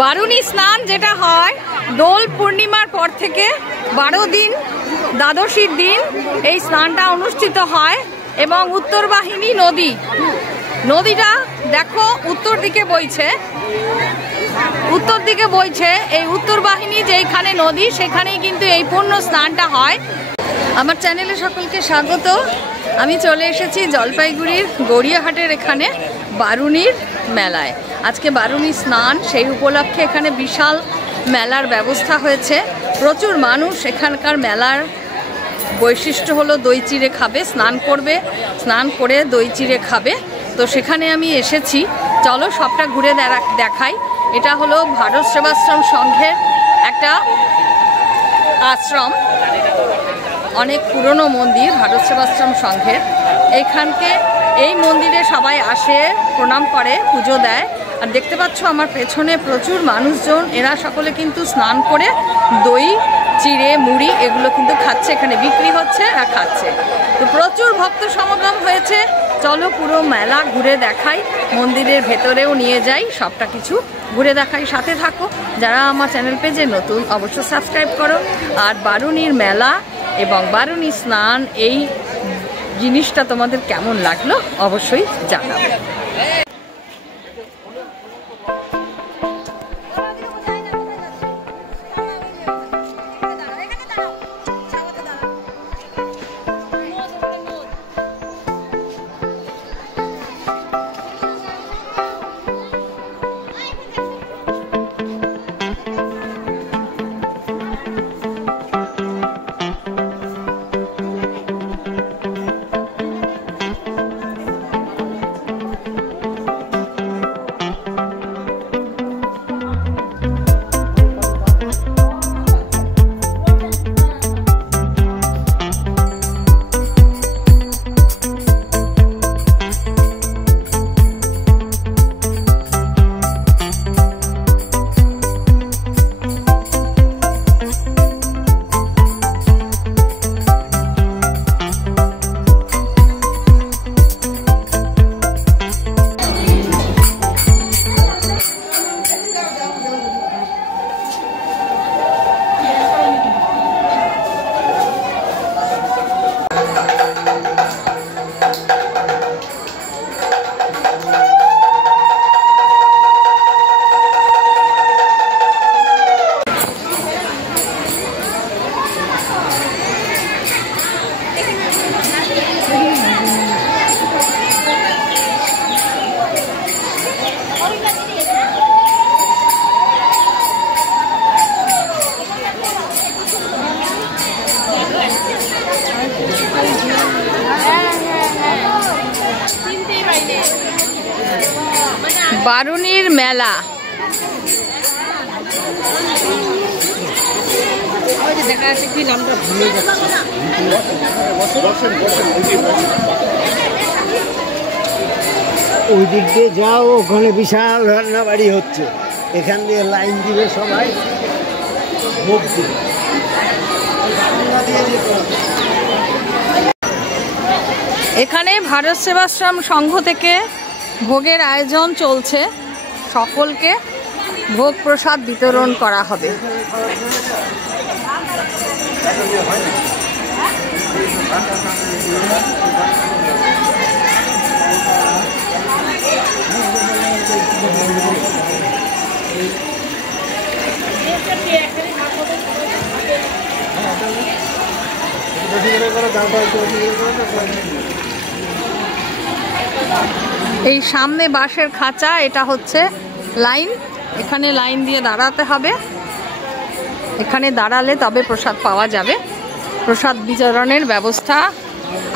বারুণী স্নান যেটা হয় দোল পূর্ণিমার পর থেকে 12 দিন দ্বাদশীর দিন এই স্নানটা অনুষ্ঠিত হয় এবং উত্তরবাহিনী নদীটা দেখো উত্তর দিকে বইছে এই উত্তরবাহিনী যেখানে নদী সেখানেই কিন্তু এই পূর্ণ স্নানটা হয়। আমার চ্যানেলে সকলকে স্বাগত। আমি চলে এসেছি জলপাইগুড়ির গড়িয়াহাটের এখানে বারুণীর মেলায়। আজকে বারুণী স্নান, সেই উপলক্ষে এখানে বিশাল মেলার ব্যবস্থা হয়েছে। প্রচুর মানুষ। এখানকার মেলার বৈশিষ্ট্য হলো দই চিড়ে খাবে, স্নান করে দই চিড়ে খাবে। তো সেখানে আমি এসেছি, চলো সবটা ঘুরে দেখাই। এটা হলো ভারত সেবাশ্রম সংঘের একটা আশ্রম, অনেক পুরনো মন্দির ভারত সেবাশ্রম সংঘের। এই মন্দিরে সবাই আসে, প্রণাম করে, পুজো দেয়। আর দেখতে পাচ্ছ আমার পেছনে প্রচুর মানুষজন, এরা সকলে কিন্তু স্নান করে দই চিড়ে মুড়ি এগুলো কিন্তু খাচ্ছে, এখানে বিক্রি হচ্ছে আর খাচ্ছে। তো প্রচুর ভক্ত সমাগম হয়েছে। চলো পুরো মেলা ঘুরে দেখাই, মন্দিরের ভেতরেও নিয়ে যাই, সবটা কিছু ঘুরে দেখাই। সাথে থাকো। যারা আমার চ্যানেল পেজে নতুন অবশ্যই সাবস্ক্রাইব করো। আর বারুণীর মেলা এবং বারুণী স্নান এই জিনিসটা তোমাদের কেমন লাগলো অবশ্যই জানাবে। বারুণীর মেলা ওই দিক দিয়ে যাও, ওখানে বিশাল রান্নাবাড়ি হচ্ছে, এখান দিয়ে লাইন দিবে সবাই ভোগ দিবে। এখানে ভারত সেবাশ্রম সংঘ থেকে ভোগের আয়োজন চলছে, সকলকে ভোগ প্রসাদ বিতরণ করা হবে। এই সামনে বাঁশের খাঁচা, এটা হচ্ছে লাইন, এখানে লাইন দিয়ে দাঁড়াতে হবে। এখানে দাঁড়ালে তবে প্রসাদ পাওয়া যাবে। প্রসাদ বিতরণের ব্যবস্থা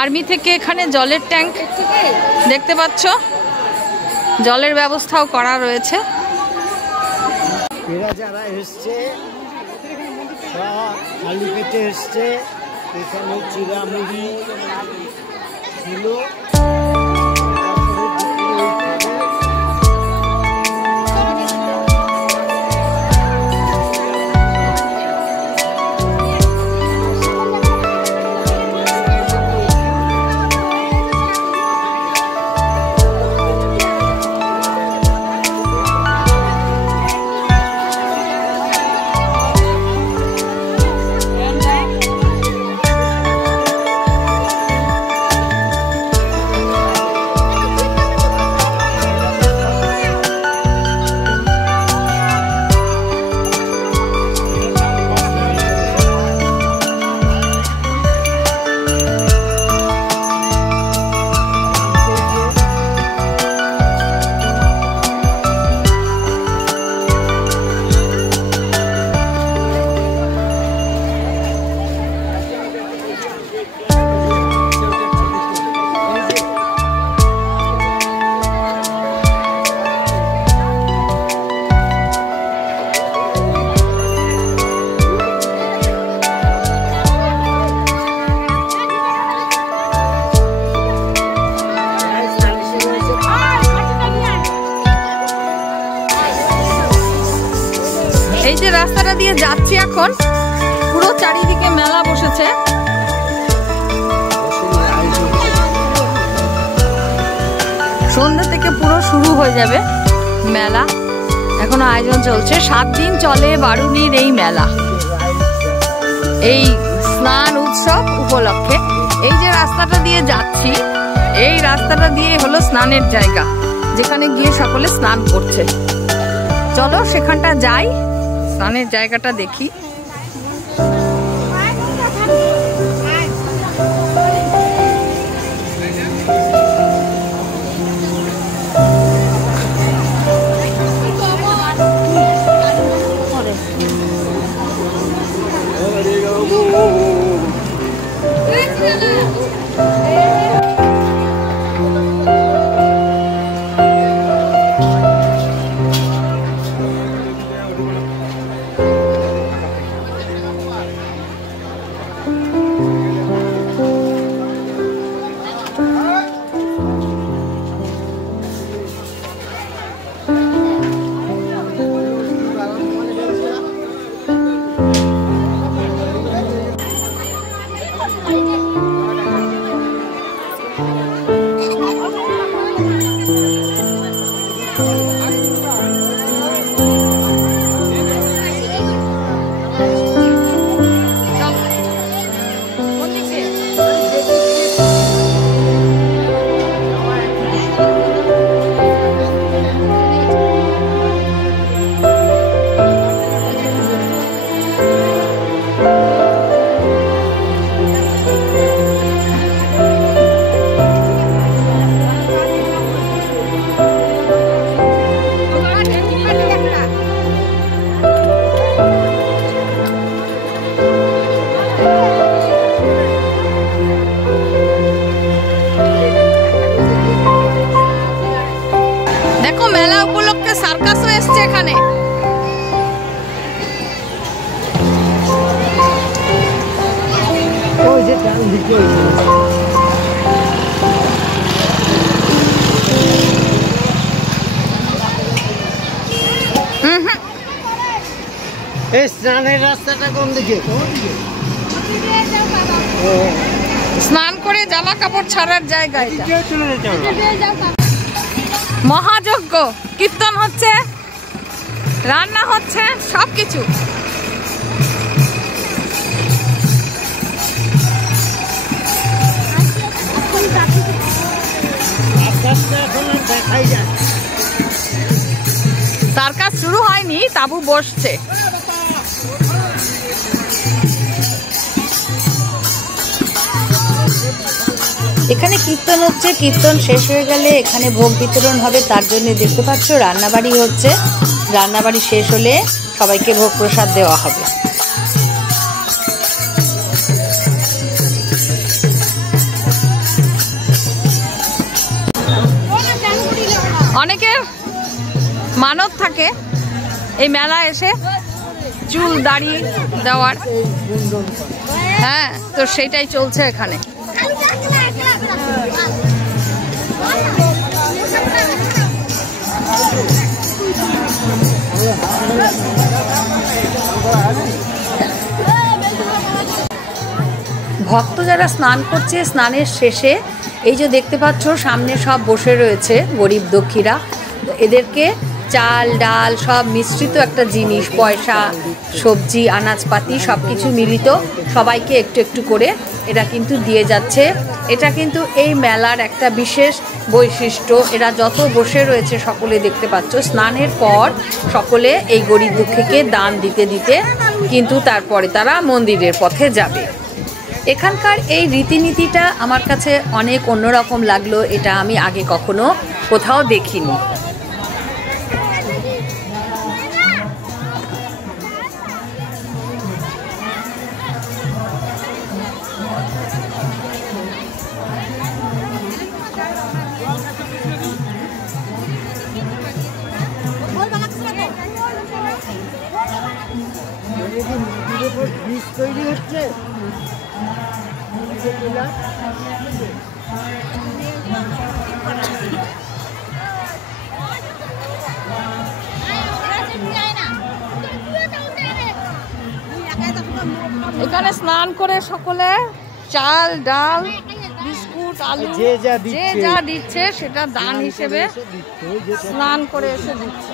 আর্মি থেকে এখানে জলের ট্যাঙ্ক দেখতে পাচ্ছ, জলের ব্যবস্থাও করা রয়েছে। এরা যারা এসছে সব খালি পেটে এসছে, এখানে চিড়া মুড়ি ছিল। এই যে রাস্তাটা দিয়ে যাচ্ছি এখন, পুরো চারিদিকে মেলা বসেছে। সন্ধ্যা থেকে পুরো শুরু হয়ে যাবে মেলা, এখনো আয়োজন চলছে। 7 দিন চলে বারুনির এই মেলা, এই স্নান উৎসব উপলক্ষে। এই যে রাস্তাটা দিয়ে যাচ্ছি, এই রাস্তাটা দিয়ে হলো স্নানের জায়গা, যেখানে গিয়ে সকলে স্নান করছে। চলো সেখানটা যাই, স্নানের জায়গাটা দেখি। স্নানের রাস্তাটা কোন দিকে? স্নান করে জামা কাপড় ছাড়ার জায়গা এটা। মহাযজ্ঞ, কীর্তন হচ্ছে, রান্না হচ্ছে, সবকিছু। সার্কাস শুরু হয়নি, তাবু বসছে। এখানে কীর্তন হচ্ছে, কীর্তন শেষ হয়ে গেলে এখানে ভোগ বিতরণ হবে, তার জন্য দেখতে পাচ্ছ রান্নাবাড়ি হচ্ছে। রান্নাবাড়ি শেষ হলে সবাইকে ভোগ প্রসাদ দেওয়া হবে। অনেকের মানত থাকে এই মেলা এসে চুল দাড়ি দেওয়ার, হ্যাঁ, তো সেটাই চলছে এখানে। ভক্ত যারা স্নান করছে, স্নানের শেষে এই যে দেখতে পাচ্ছ সামনে সব বসে রয়েছে গরিব দুঃখীরা, এদেরকে চাল ডাল সব মিশ্রিত একটা জিনিস, পয়সা সবজি আনাজপাতি সব কিছু মিলিত সবাইকে একটু একটু করে এরা কিন্তু দিয়ে যাচ্ছে। এটা কিন্তু এই মেলার একটা বিশেষ বৈশিষ্ট্য। এরা যত বসে রয়েছে সকলে দেখতে পাচ্ছ, স্নানের পর সকলে এই গরিব দুঃখীকে দান দিতে দিতে কিন্তু তারপরে তারা মন্দিরের পথে যাবে। এখানকার এই রীতিনীতিটা আমার কাছে অনেক অন্যরকম লাগলো, এটা আমি আগে কখনো কোথাও দেখিনি। তৈরি হচ্ছে এখানে স্নান করে সকলে চাল ডাল বিস্কুট আলু যে যা দিচ্ছে সেটা দান হিসেবে স্নান করে এসে দিচ্ছে।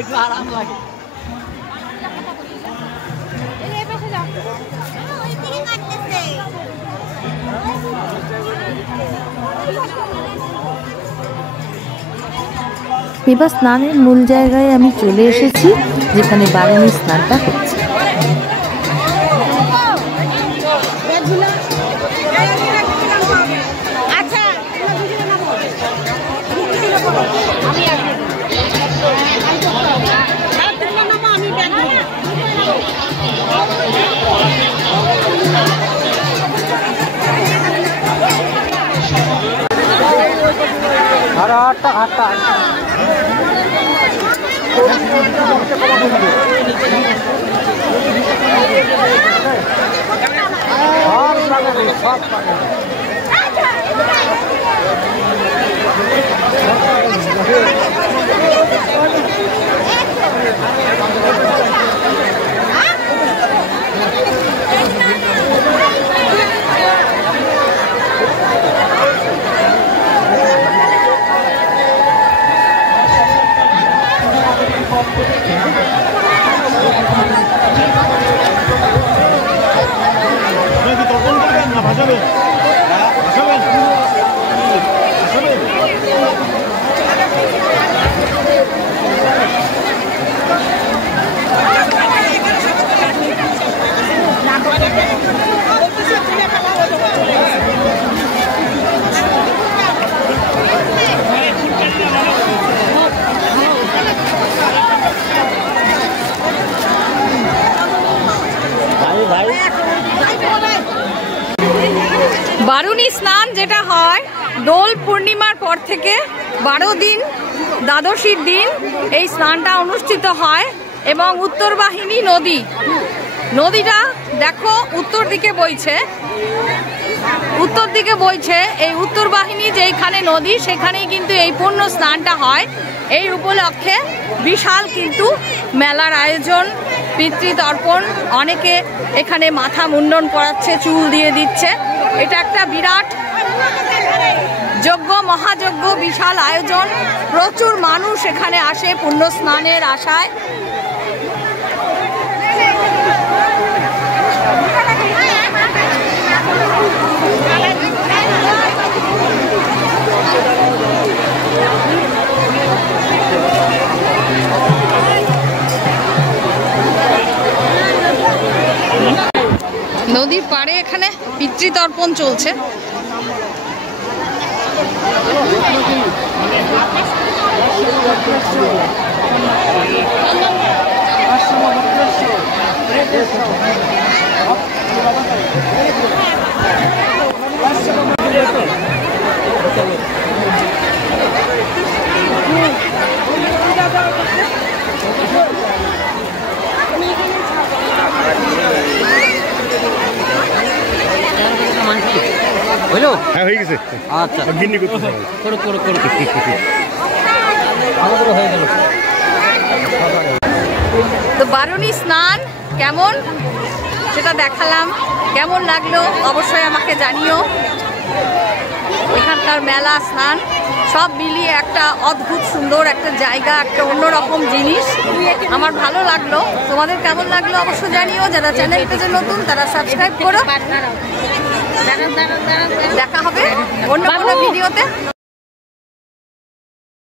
একটু আরাম লাগে। এবার স্নানের মূল জায়গায় আমি চলে এসেছি, যেখানে বারুণী স্নানটা হচ্ছে। বারুণী স্নান যেটা হয় দোল পূর্ণিমার পর থেকে 12 দিন দ্বাদশীর দিন এই স্নানটা অনুষ্ঠিত হয় এবং উত্তরবাহিনী নদীটা দেখো উত্তর দিকে বইছে। এই উত্তরবাহিনী যেখানে নদী সেখানেই কিন্তু এই পূর্ণ স্নানটা হয়। এই উপলক্ষে বিশাল কিন্তু মেলার আয়োজন, পিতৃতর্পণ, অনেকে এখানে মাথা মুন্ডন করাচ্ছে, চুল দিয়ে দিচ্ছে। এটা একটা বিরাট যজ্ঞ, মহাযজ্ঞ, বিশাল আয়োজন। প্রচুর মানুষ এখানে আসে পুণ্য স্নানের আশায়। নদীর পাড়ে এখানে পিতৃতর্পণ চলছে। হ্যাঁ হয়ে গেছে। আচ্ছা গিন্নি করতে করো আমাদেরও হয়ে গেল। তো বারুণী স্নান কেমন সেটা দেখালাম, কেমন লাগলো অবশ্যই আমাকে জানিও। এখানকার মেলা, স্নান সব মিলিয়ে একটা অদ্ভুত সুন্দর একটা জায়গা, একটা অন্যরকম জিনিস। আমার ভালো লাগলো। তোমাদের কেমন লাগলো অবশ্যই জানিও। যারা চ্যানেলটাতে নতুন তারা সাবস্ক্রাইব করো। দেখা হবে অন্য কোনো ভিডিওতে।